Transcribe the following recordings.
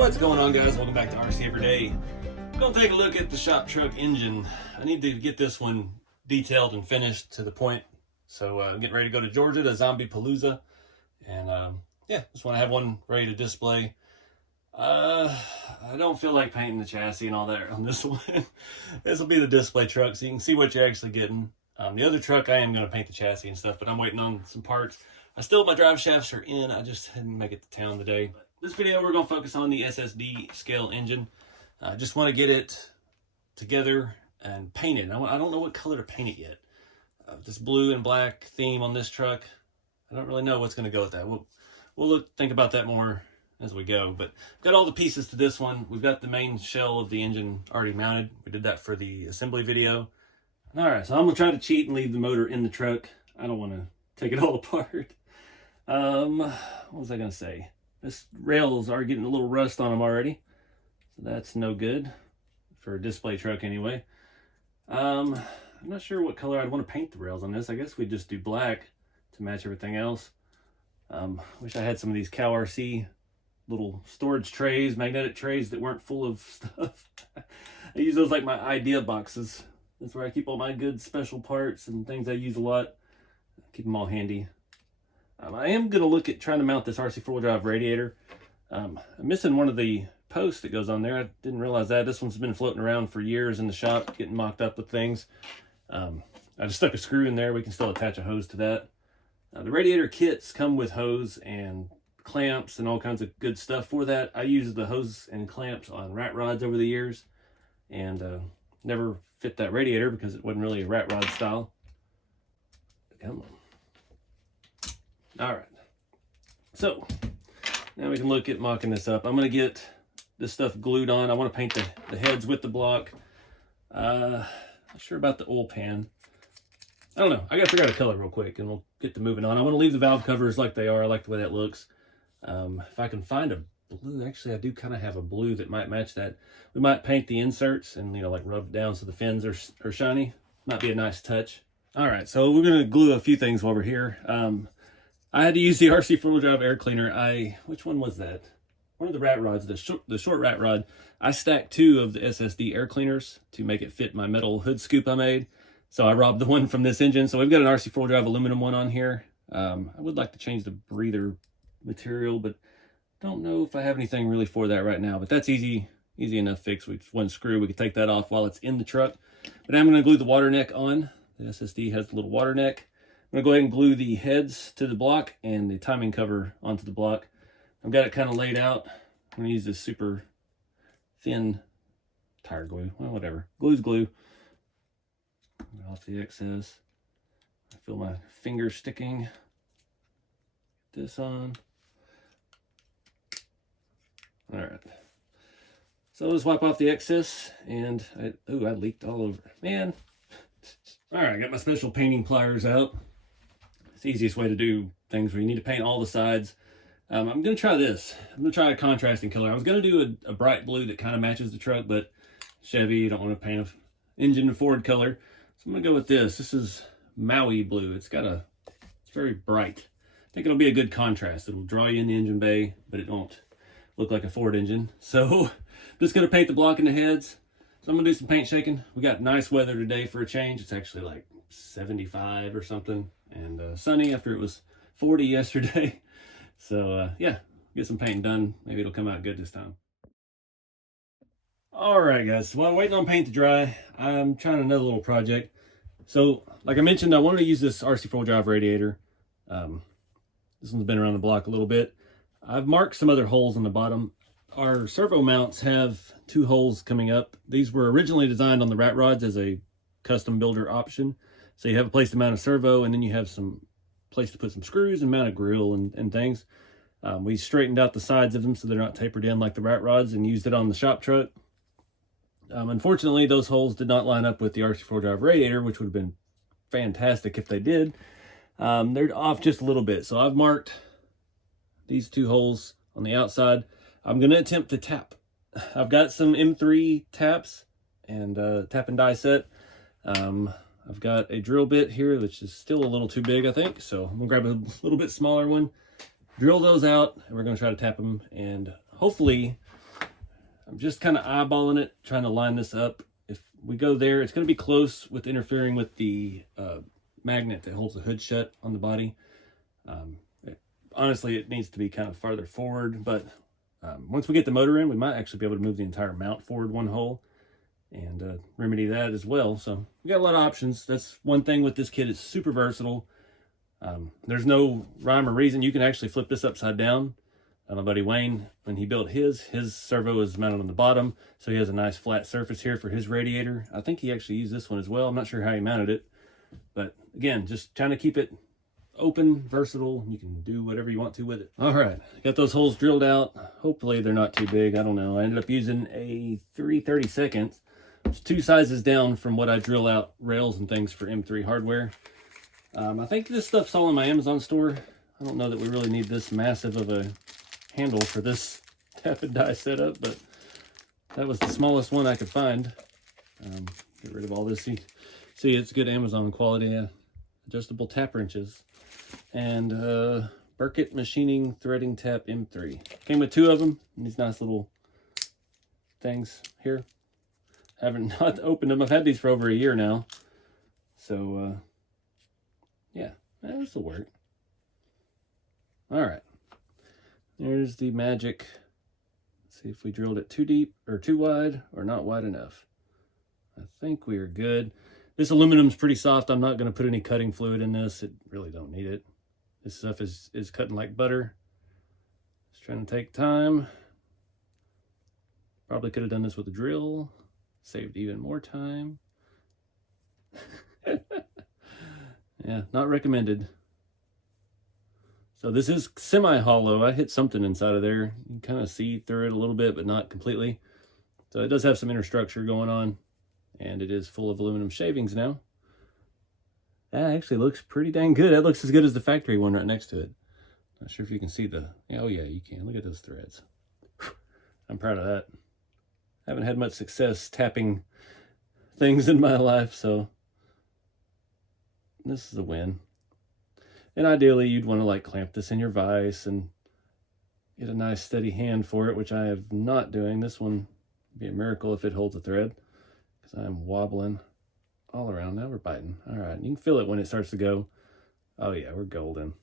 What's going on, guys? Welcome back to RC Everyday. I'm going to take a look at the shop truck engine. I need to get this one detailed and finished to the point. So I'm getting ready to go to Georgia to Zombie Palooza. And yeah, just want to have one ready to display. I don't feel like painting the chassis and all that on this one. This will be the display truck, so you can see what you're actually getting. The other truck, I am going to paint the chassis and stuff, but I'm waiting on some parts. My drive shafts are in. I just didn't make it to town today. This video, we're going to focus on the SSD scale engine. I just want to get it together and paint it. I don't know what color to paint it yet. This blue and black theme on this truck, I don't really know what's going to go with that. We'll think about that more as we go. But we've got all the pieces to this one. We've got the main shell of the engine already mounted. We did that for the assembly video. All right, so I'm going to try to cheat and leave the motor in the truck. I don't want to take it all apart. What was I going to say? This rails are getting a little rust on them already, so that's no good for a display truck anyway. I'm not sure what color I'd want to paint the rails on this. I guess we'd just do black to match everything else. Wish I had some of these Cow RC little storage trays, magnetic trays that weren't full of stuff. I use those like my idea boxes. That's where I keep all my good special parts and things I use a lot. Keep them all handy. I am going to look at trying to mount this RC4wd Radiator. I'm missing one of the posts that goes on there. I didn't realize that. This one's been floating around for years in the shop, getting mocked up with things. I just stuck a screw in there. We can still attach a hose to that. The radiator kits come with hose and clamps and all kinds of good stuff for that. I used the hose and clamps on rat rods over the years and never fit that radiator because it wasn't really a rat rod style. Come on. All right, so now we can look at mocking this up. I'm going to get this stuff glued on. I want to paint the heads with the block. Not sure about the oil pan. I don't know. I got to figure out a color real quick and we'll get to moving on. I want to leave the valve covers like they are. I like the way that looks. If I can find a blue, actually I do kind of have a blue that might match that. We might paint the inserts and, you know, like rub it down so the fins are shiny. Might be a nice touch. All right, so we're going to glue a few things while we're here. I had to use the RC4wd air cleaner. Which one was that? One of the rat rods, the short rat rod. I stacked 2 of the SSD air cleaners to make it fit my metal hood scoop I made. So I robbed the one from this engine. So we've got an RC4wd aluminum one on here. I would like to change the breather material, but don't know if I have anything really for that right now. But that's easy enough fix. With one screw, we can take that off while it's in the truck. But I'm going to glue the water neck on. The SSD has the little water neck. I'm going to go ahead and glue the heads to the block and the timing cover onto the block. I've got it kind of laid out. I'm going to use this super thin tire glue. Well, whatever. Glue's glue. Get off the excess. I feel my fingers sticking. Get this on. All right. So let's wipe off the excess. And I leaked all over. Man. All right, I got my special painting pliers out. It's the easiest way to do things where you need to paint all the sides. I'm going to try this. I'm going to try a contrasting color. I was going to do a bright blue that kind of matches the truck, but Chevy, you don't want to paint an engine a Ford color. So I'm going to go with this. This is Maui blue. It's very bright. I think it'll be a good contrast. It'll draw you in the engine bay, but it won't look like a Ford engine. So I'm just going to paint the block and the heads. So I'm going to do some paint shaking. We got nice weather today for a change. It's actually like 75 or something. And sunny after it was 40 yesterday. So yeah, get some painting done. Maybe it'll come out good this time. All right, guys. While I'm waiting on paint to dry, I'm trying another little project. So like I mentioned, I wanted to use this RC4wd Radiator. This one's been around the block a little bit. I've marked some other holes on the bottom. Our servo mounts have 2 holes coming up. These were originally designed on the rat rods as a custom builder option. So you have a place to mount a servo, and then you have some place to put some screws and mount a grill and things. We straightened out the sides of them so they're not tapered in like the rat rods and used it on the shop truck. Unfortunately, those holes did not line up with the RC4wd Radiator, which would have been fantastic if they did. They're off just a little bit. So I've marked these 2 holes on the outside. I'm going to attempt to tap. I've got some M3 taps and tap and die set. I've got a drill bit here, which is still a little too big, I think. So I'm gonna grab a little bit smaller one, drill those out, and we're gonna try to tap them. And hopefully I'm just kind of eyeballing it, trying to line this up. If we go there, it's going to be close with interfering with the magnet that holds the hood shut on the body. Honestly, it needs to be kind of farther forward, but once we get the motor in, we might actually be able to move the entire mount forward one hole and remedy that as well. So we got a lot of options. That's one thing with this kit. It's super versatile. There's no rhyme or reason. You can actually flip this upside down. My buddy Wayne, when he built his servo is mounted on the bottom, so he has a nice flat surface here for his radiator. I think he actually used this one as well. I'm not sure how he mounted it, but again, just trying to keep it open, versatile. You can do whatever you want to with it. All right, got those holes drilled out. Hopefully they're not too big. I don't know. I ended up using a 3/32. It's 2 sizes down from what I drill out rails and things for M3 hardware. I think this stuff's all in my Amazon store. I don't know that we really need this massive of a handle for this tap and die setup, but that was the smallest one I could find. Get rid of all this. See, it's good Amazon quality. Adjustable tap wrenches and Burkett Machining Threading Tap M3. Came with 2 of them. These nice little things here. Haven't not opened them. I've had these for over a year now. So yeah, this will work. All right. There's the magic. Let's see if we drilled it too deep or too wide or not wide enough. I think we are good. This aluminum's pretty soft. I'm not going to put any cutting fluid in this. It really don't need it. This stuff is cutting like butter. Just trying to take time. Probably could have done this with a drill. Saved even more time. Yeah, not recommended. So this is semi-hollow. I hit something inside of there. You can kind of see through it a little bit, but not completely. So it does have some inner structure going on, and it is full of aluminum shavings now. That actually looks pretty dang good. That looks as good as the factory one right next to it. Not sure if you can see the... Oh yeah, you can. Look at those threads. I'm proud of that. I haven't had much success tapping things in my life, so this is a win. And ideally, you'd want to like clamp this in your vise and get a nice steady hand for it, which I am not doing. This one would be a miracle if it holds a thread, because I'm wobbling all around. Now we're biting. All right, you can feel it when it starts to go. Oh yeah, we're golden.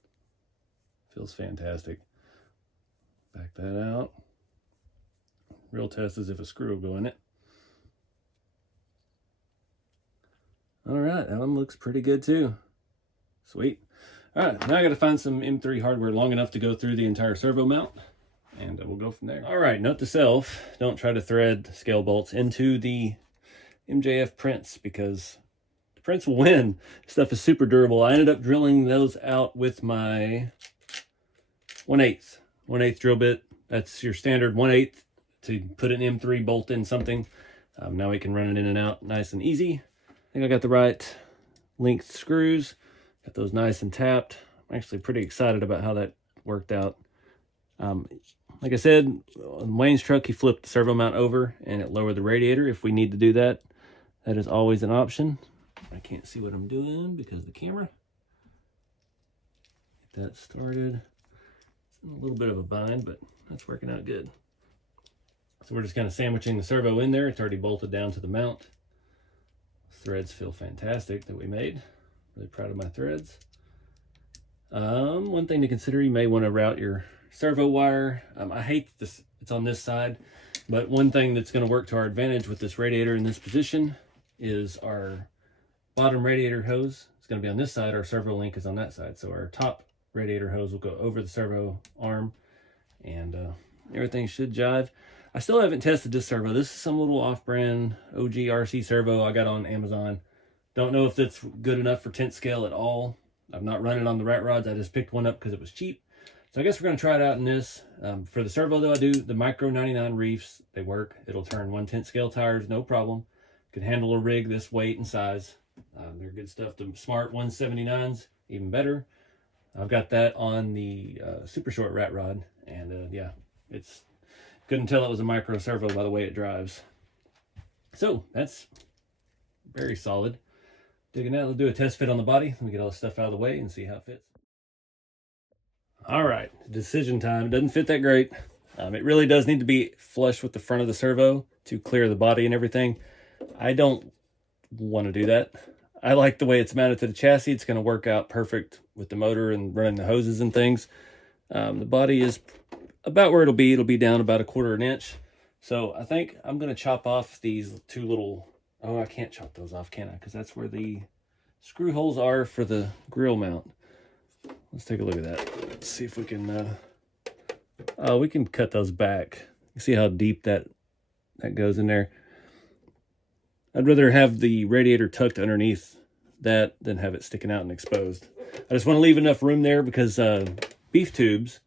Feels fantastic. Back that out. Real test as if a screw will go in it. All right, that one looks pretty good too. Sweet. All right, now I got to find some M3 hardware long enough to go through the entire servo mount, and we'll go from there. All right, note to self, don't try to thread scale bolts into the MJF prints, because the prints will win. Stuff is super durable. I ended up drilling those out with my 1/8 drill bit. That's your standard 1/8 to put an M3 bolt in something. Now we can run it in and out nice and easy. I think I got the right length screws. Got those nice and tapped. I'm actually pretty excited about how that worked out. Like I said, on Wayne's truck, he flipped the servo mount over and it lowered the radiator. If we need to do that, that is always an option. I can't see what I'm doing because of the camera. Get that started. It's in a little bit of a bind, but that's working out good. So we're just kind of sandwiching the servo in there. It's already bolted down to the mount. Threads feel fantastic that we made. Really proud of my threads. One thing to consider, you may want to route your servo wire. I hate this, it's on this side, but one thing that's going to work to our advantage with this radiator in this position is our bottom radiator hose. It's going to be on this side. Our servo link is on that side. So our top radiator hose will go over the servo arm, and everything should jive. I still haven't tested this servo. This is some little off-brand OG RC servo I got on Amazon. Don't know if that's good enough for tent scale at all. I've not run it on the rat rods. I just picked one up because it was cheap. So I guess we're going to try it out in this. For the servo, though, I do the Micro 99 reefs. They work. It'll turn 1/10 scale tires, no problem. Can handle a rig this weight and size. They're good stuff. The Smart 179s, even better. I've got that on the super short rat rod. And yeah, it's couldn't tell it was a micro servo by the way it drives. So that's very solid. Digging that, let's do a test fit on the body. Let me get all this stuff out of the way and see how it fits. All right, decision time. It doesn't fit that great. It really does need to be flush with the front of the servo to clear the body and everything. I don't want to do that. I like the way it's mounted to the chassis. It's going to work out perfect with the motor and running the hoses and things. The body is about where it'll be. It'll be down about 1/4 inch. So I think I'm going to chop off these two little... Oh, I can't chop those off, can I? Because that's where the screw holes are for the grill mount. Let's take a look at that. Let's see if we can... we can cut those back. You see how deep that goes in there? I'd rather have the radiator tucked underneath that than have it sticking out and exposed. I just want to leave enough room there because Beef Tubes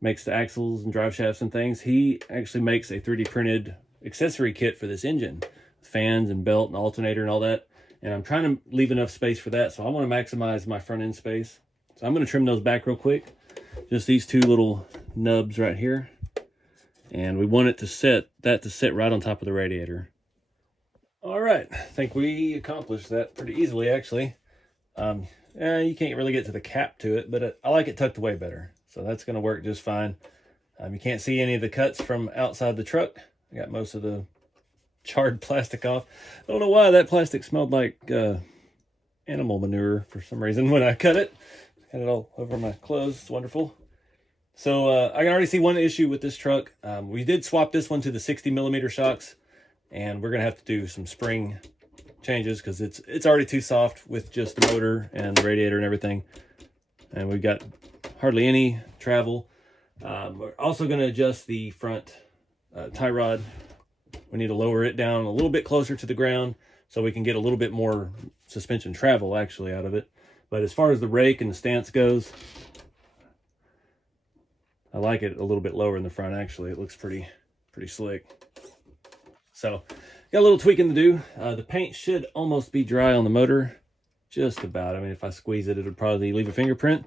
makes the axles and drive shafts and things. He actually makes a 3D printed accessory kit for this engine. Fans and belt and alternator and all that. And I'm trying to leave enough space for that. So I want to maximize my front end space. So I'm going to trim those back real quick. Just these two little nubs right here. And we want it to sit right on top of the radiator. All right, I think we accomplished that pretty easily, actually. You can't really get to the cap to it, but I like it tucked away better. So that's going to work just fine. You can't see any of the cuts from outside the truck. I got most of the charred plastic off. I don't know why that plastic smelled like animal manure for some reason when I cut it. Got it all over my clothes. It's wonderful. So I can already see one issue with this truck. We did swap this one to the 60mm shocks, and we're gonna have to do some spring changes because it's already too soft with just the motor and the radiator and everything. And we've got hardly any travel. We're also gonna adjust the front tie rod. We need to lower it down a little bit closer to the ground so we can get a little bit more suspension travel actually out of it. But as far as the rake and the stance goes, I like it a little bit lower in the front actually. It looks pretty slick. So got a little tweaking to do. The paint should almost be dry on the motor. Just about. I mean, if I squeeze it, it would probably leave a fingerprint.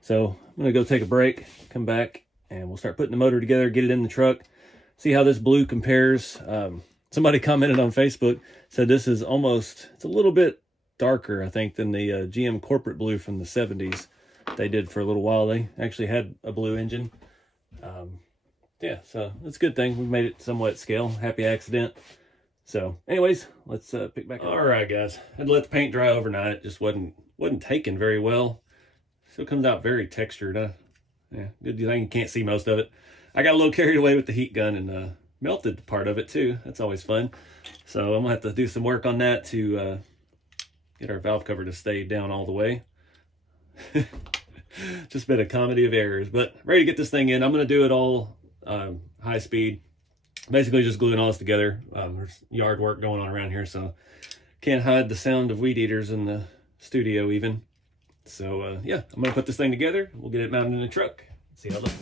So I'm gonna go take a break, come back, and we'll start putting the motor together, get it in the truck. See how this blue compares. Somebody commented on Facebook, said this is almost, it's a little bit darker, I think, than the GM corporate blue from the 70s they did for a little while. They actually had a blue engine. Yeah, so that's a good thing. We made it somewhat scale. Happy accident. So anyways, let's pick back up. All right, guys. Had to let the paint dry overnight. It just wasn't taken very well. Still comes out very textured. Yeah, good thing you can't see most of it. I got a little carried away with the heat gun and melted part of it too. That's always fun. So I'm gonna have to do some work on that to get our valve cover to stay down all the way. Just been a comedy of errors, but ready to get this thing in. I'm gonna do it all high speed. Basically just gluing all this together. There's yard work going on around here, so can't hide the sound of weed eaters in the studio even. So yeah, I'm gonna put this thing together. We'll get it mounted in the truck. See how it looks.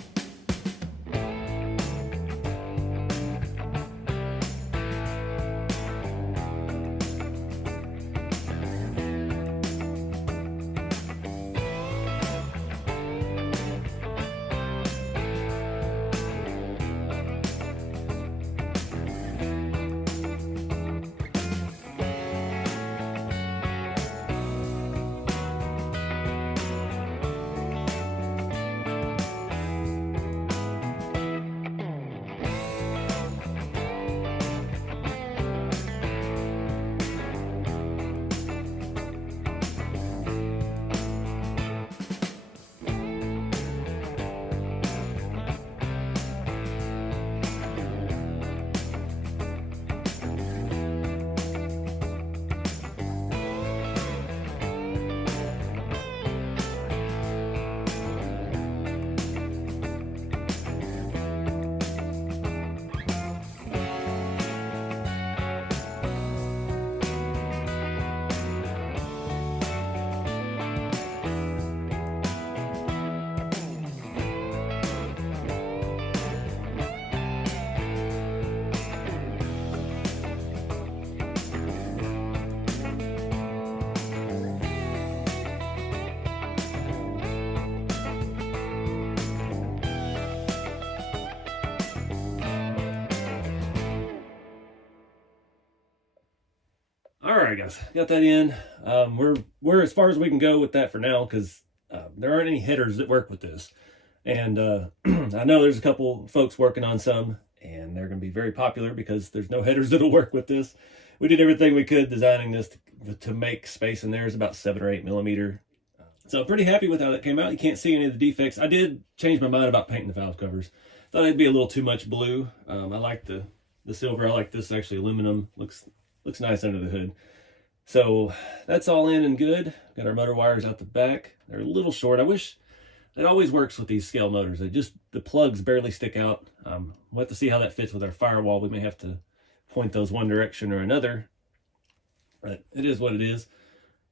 All right, guys, got that in. We're as far as we can go with that for now because there aren't any headers that work with this. And I know there's a couple folks working on some, and they're going to be very popular because there's no headers that'll work with this. We did everything we could designing this to make space in there. Is about 7 or 8 millimeter. So I'm pretty happy with how that came out. You can't see any of the defects. I did change my mind about painting the valve covers. Thought it'd be a little too much blue. I like the silver. I like this actually aluminum. Looks nice under the hood. So that's all in and good. Got our motor wires out the back. They're a little short. I wish it always works with these scale motors. The plugs barely stick out. We'll have to see how that fits with our firewall. We may have to point those one direction or another, but it is what it is.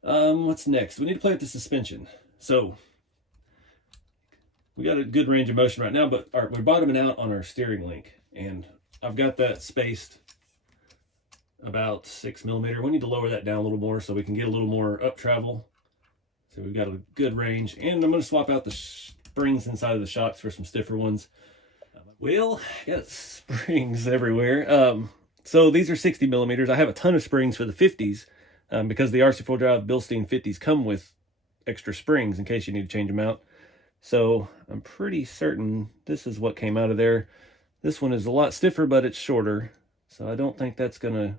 What's next? We need to play with the suspension. So we got a good range of motion right now, but we're bottoming out on our steering link, and I've got that spaced about 6 millimeter. We need to lower that down a little more so we can get a little more up travel. So we've got a good range, and I'm going to swap out the springs inside of the shocks for some stiffer ones. Well, got springs everywhere. So these are 60 millimeters. I have a ton of springs for the 50s because the RC4wd Bilstein 50s come with extra springs in case you need to change them out. So I'm pretty certain this is what came out of there. This one is a lot stiffer, but it's shorter. So I don't think that's going to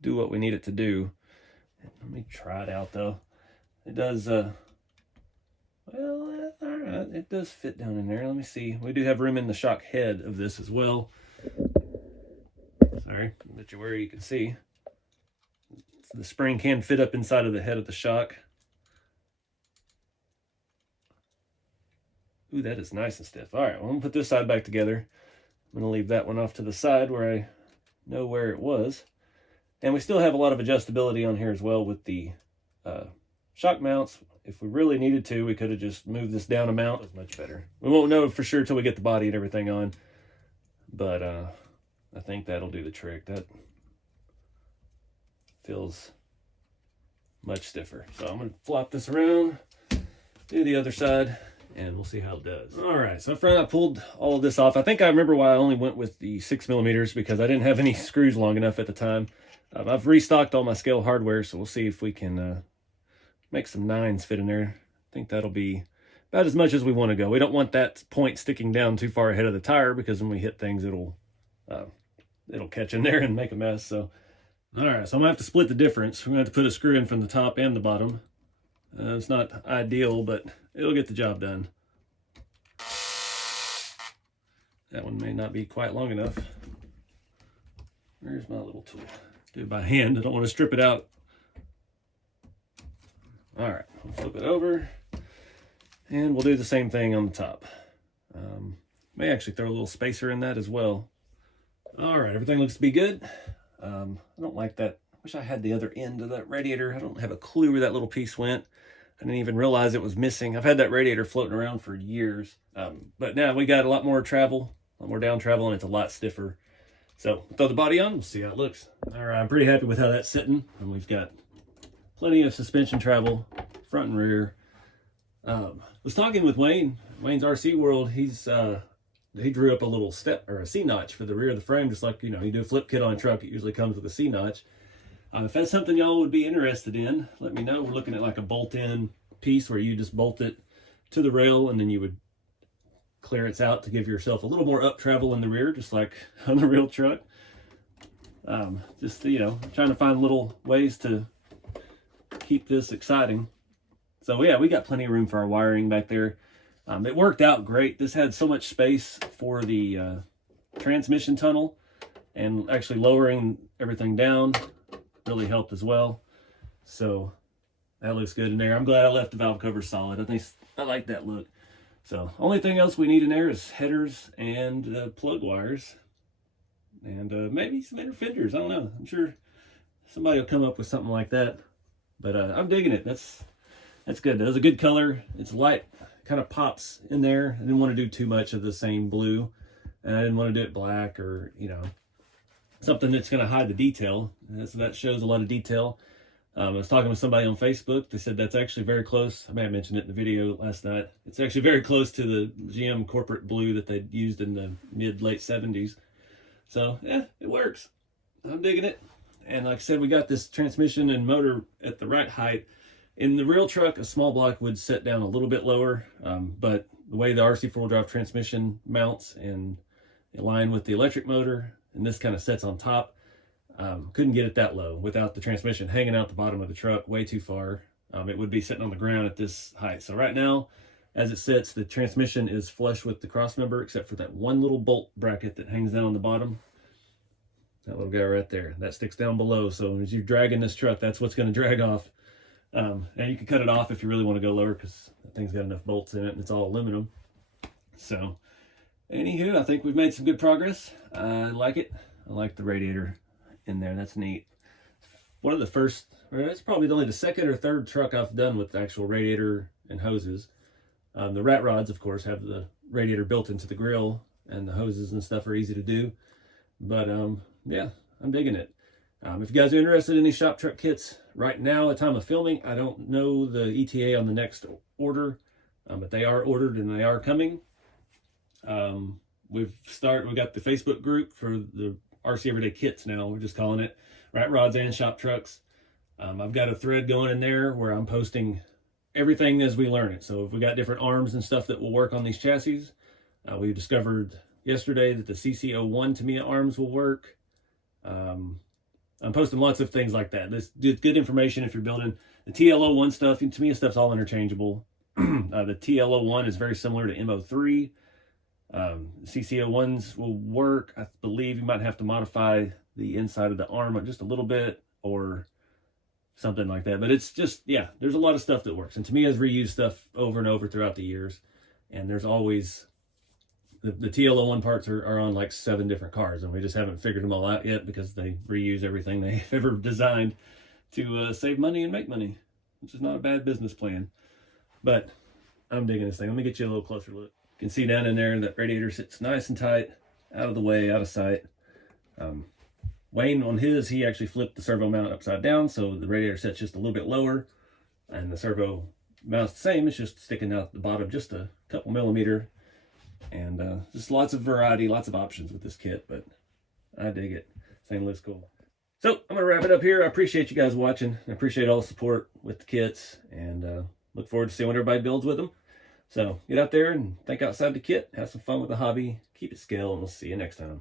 do what we need it to do. Let me try it out though. It does, well, all right, it does fit down in there. Let me see. We do have room in the shock head of this as well. Sorry, I'll bet you where you can see. So the spring can fit up inside of the head of the shock. Ooh, that is nice and stiff. All right, well, I'm gonna put this side back together. I'm gonna leave that one off to the side where I know where it was. And we still have a lot of adjustability on here as well with the shock mounts. If we really needed to, we could have just moved this down a mount. It was much better. We won't know for sure till we get the body and everything on, but I think that'll do the trick. That feels much stiffer. So I'm gonna flop this around, do the other side, and we'll see how it does. All right, so I pulled all of this off. I think I remember why I only went with the 6 millimeters because I didn't have any screws long enough at the time. I've restocked all my scale hardware, so we'll see if we can make some 9s fit in there. I think that'll be about as much as we want to go. We don't want that point sticking down too far ahead of the tire because when we hit things, it'll catch in there and make a mess. So, all right, so I'm gonna have to split the difference. We're gonna have to put a screw in from the top and the bottom. It's not ideal, but it'll get the job done. That one may not be quite long enough. Where's my little tool? Do it by hand. I don't want to strip it out. All right, we'll flip it over, and we'll do the same thing on the top. May actually throw a little spacer in that as well. All right, everything looks to be good. I don't like that. Wish I had the other end of that radiator. I don't have a clue where that little piece went. I didn't even realize it was missing. I've had that radiator floating around for years. But now we got a lot more travel, a lot more down travel, and it's a lot stiffer. So throw the body on, we'll see how it looks. All right, I'm pretty happy with how that's sitting. And we've got plenty of suspension travel, front and rear. Was talking with Wayne, Wayne's RC World. He drew up a little step or a C-notch for the rear of the frame, just like, you know, you do a flip kit on a truck, it usually comes with a C-notch. If that's something y'all would be interested in, let me know. We're looking at like a bolt-in piece where you just bolt it to the rail and then you would clearance out to give yourself a little more up travel in the rear, just like on the real truck. Just, you know, trying to find little ways to keep this exciting. So yeah, we got plenty of room for our wiring back there. It worked out great. This had so much space for the transmission tunnel, and actually lowering everything down really helped as well. So that looks good in there. I'm glad I left the valve cover solid. I like that look. So only thing else we need in there is headers and plug wires, and maybe some inner fenders. I don't know. I'm sure somebody will come up with something like that. But I'm digging it. That's good. That was a good color. It's light, kind of pops in there. I didn't want to do too much of the same blue, and I didn't want to do it black or, you know, something that's going to hide the detail. So that shows a lot of detail. I was talking with somebody on Facebook. They said that's actually very close. I may have mentioned it in the video last night. It's actually very close to the GM corporate blue that they used in the mid-late 70s. So yeah, it works. I'm digging it. And like I said, we got this transmission and motor at the right height. In the real truck, a small block would set down a little bit lower, but the way the RC4 drive transmission mounts and align with the electric motor, and this kind of sets on top. Couldn't get it that low without the transmission hanging out the bottom of the truck way too far. It would be sitting on the ground at this height. So right now, as it sits, the transmission is flush with the crossmember, except for that one little bolt bracket that hangs down on the bottom. That little guy right there, that sticks down below. So as you're dragging this truck, that's what's going to drag off. And you can cut it off if you really want to go lower, because that thing's got enough bolts in it and it's all aluminum. So anywho, I think we've made some good progress. I like it. I like the radiator in there. That's neat. One of the first, or it's probably only the second or third truck I've done with the actual radiator and hoses. The rat rods, of course, have the radiator built into the grill, and the hoses and stuff are easy to do. But yeah, I'm digging it. If you guys are interested in these shop truck kits, right now at time of filming, I don't know the ETA on the next order, but they are ordered and they are coming. We got the Facebook group for the RC Everyday kits now. We're just calling it rat rods and shop trucks. I've got a thread going in there where I'm posting everything as we learn it. So if we got different arms and stuff that will work on these chassis, we discovered yesterday that the CC01 Tamiya arms will work. I'm posting lots of things like that. This is good information if you're building the TL01 stuff. And Tamiya stuff's all interchangeable. The TL01 is very similar to M03. CC01s will work. I believe you might have to modify the inside of the arm just a little bit or something like that. But it's just, yeah, there's a lot of stuff that works. And Tamiya has reused stuff over and over throughout the years. And there's always, the TL01 parts are on like 7 different cars. And we just haven't figured them all out yet because they reuse everything they've ever designed to save money and make money, which is not a bad business plan. But I'm digging this thing. Let me get you a little closer look. You can see down in there that radiator sits nice and tight, out of the way, out of sight. Wayne on his, he actually flipped the servo mount upside down, so the radiator sits just a little bit lower, and the servo mount's the same. It's just sticking out the bottom just a couple millimeter, and just lots of variety, lots of options with this kit. But I dig it. Thing looks cool. So I'm gonna wrap it up here. I appreciate you guys watching. I appreciate all the support with the kits, and look forward to seeing what everybody builds with them. So get out there and think outside the kit, have some fun with the hobby, keep it scale, and we'll see you next time.